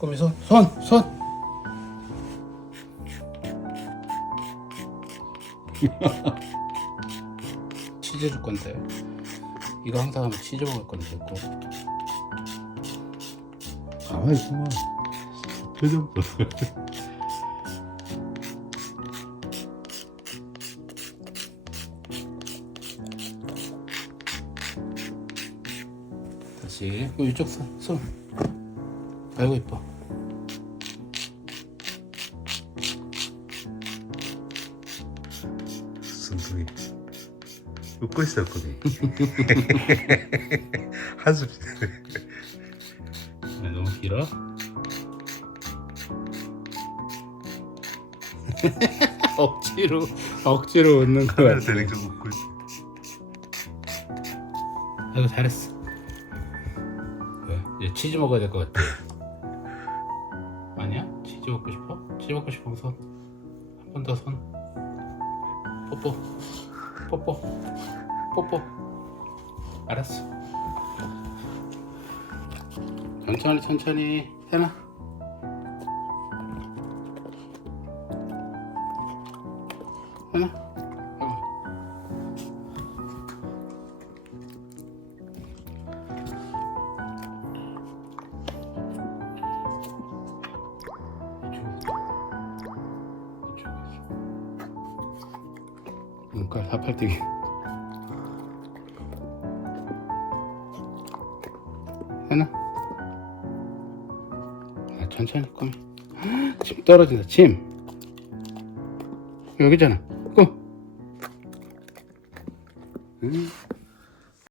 꼬미 손, 손, 손. 치즈 줄 건데 이거 항상 하면 치즈 먹을 건데 꼭 가만히 있으면 표정 봐. 다시 그 이쪽 손, 손. 아이고 이뻐. 순둥이 웃고 있어 거기 한숨. 네, 너무 길어? 억지로 억지로 웃는 거 카메라 같아. 대니까 웃고 있어 아이고 잘했어. 왜? 이제 치즈 먹어야 될 것 같아. 아니야? 치즈 먹고 싶어? 치즈 먹고 싶으면 손. 한 번 더 손. 뽀뽀. 뽀뽀. 뽀뽀. 알았어. 천천히 천천히 해놔. 해놔. 아이고. 눈깔 사팔뜨기. 하나 아, 천천히 꼬미 침 떨어진다 침. 여기잖아. 꼬 응?